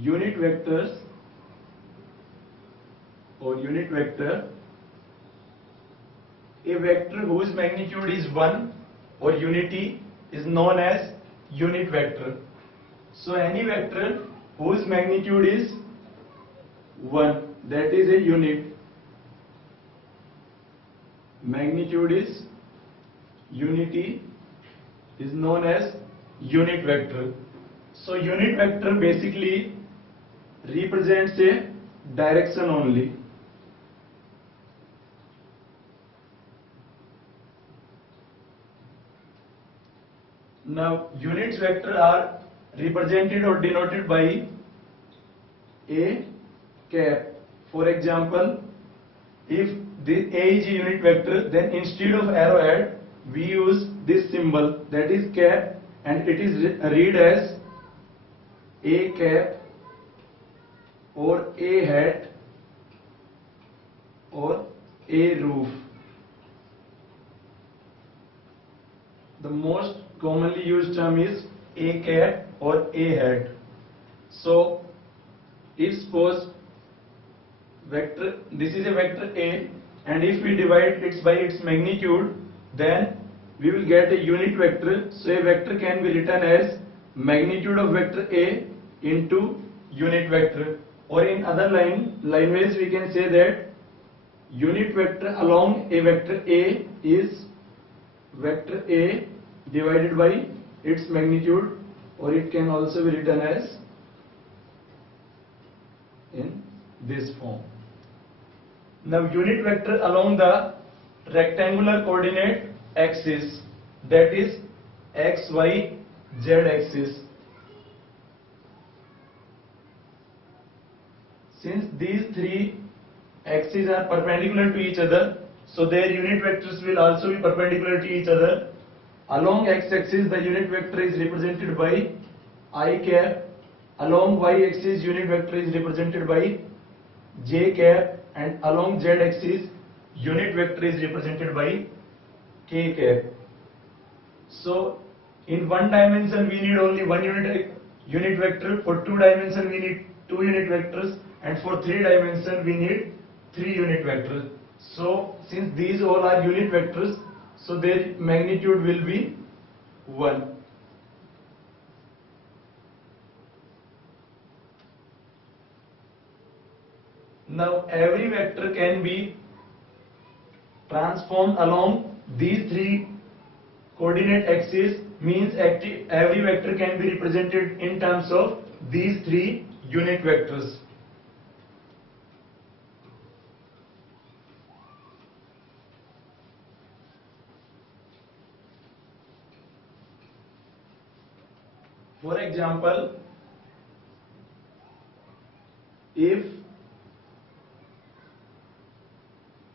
unit vectors or unit vector, a vector whose magnitude is 1 or unity is known as unit vector. So any vector whose magnitude is 1, that is a unit. Magnitude is unity is known as unit vector. So unit vector basically represents a direction only. Now units vector are represented or denoted by a cap. For example, if this A is a unit vector, then instead of arrowhead we use this symbol, that is cap, and it is read as a cap or a hat or a roof. The most commonly used term is a cap or a hat. So if suppose vector, this is a vector A, and if we divide it by its magnitude, then we will get a unit vector. So a vector can be written as magnitude of vector A into unit vector, or in other ways we can say that unit vector along a vector A is vector A divided by its magnitude, or it can also be written as in this form. Now unit vector along the rectangular coordinate axis, that is x, y, z axis. Since these three axes are perpendicular to each other, so their unit vectors will also be perpendicular to each other. Along x-axis the unit vector is represented by I cap, along y-axis unit vector is represented by j cap, and along z-axis unit vector is represented by k cap. So in one dimension we need only one unit vector, for two dimension we need two unit vectors, and for three dimension we need three unit vectors. So since these all are unit vectors, so their magnitude will be 1. Now every vector can be transformed along these three coordinate axes, means every vector can be represented in terms of these three unit vectors. For example, if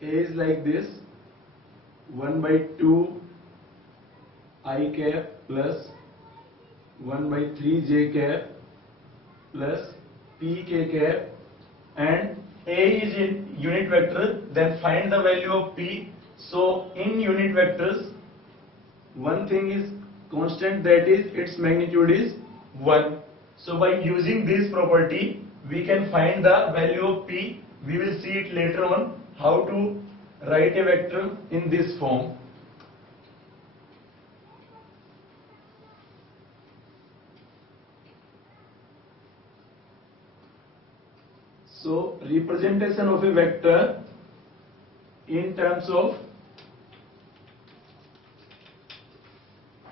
A is like this, 1 by 2 I cap plus 1 by 3 j cap plus pk cap, and A is in unit vector, then find the value of p. So in unit vectors, one thing is constant, that is its magnitude is 1. So by using this property we can find the value of p. We will see it later on how to write a vector in this form. So representation of a vector in terms of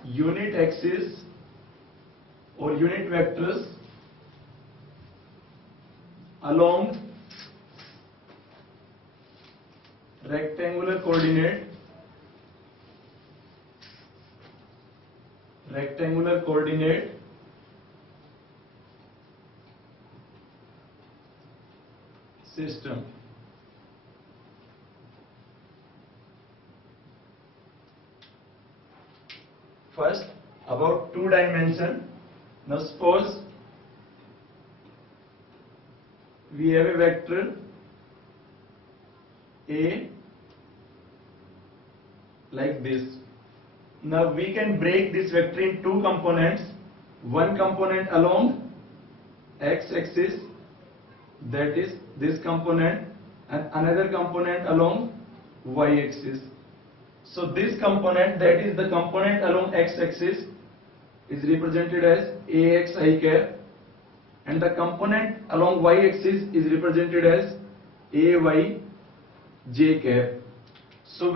unit axis or unit vectors along rectangular coordinate system. First, about two dimension. Now suppose we have a vector A like this. Now we can break this vector in two components. One component along x-axis, that is this component, and another component along y-axis. So this component, that is the component along x-axis, is represented as ax I cap, and the component along y-axis is represented as ay j cap. So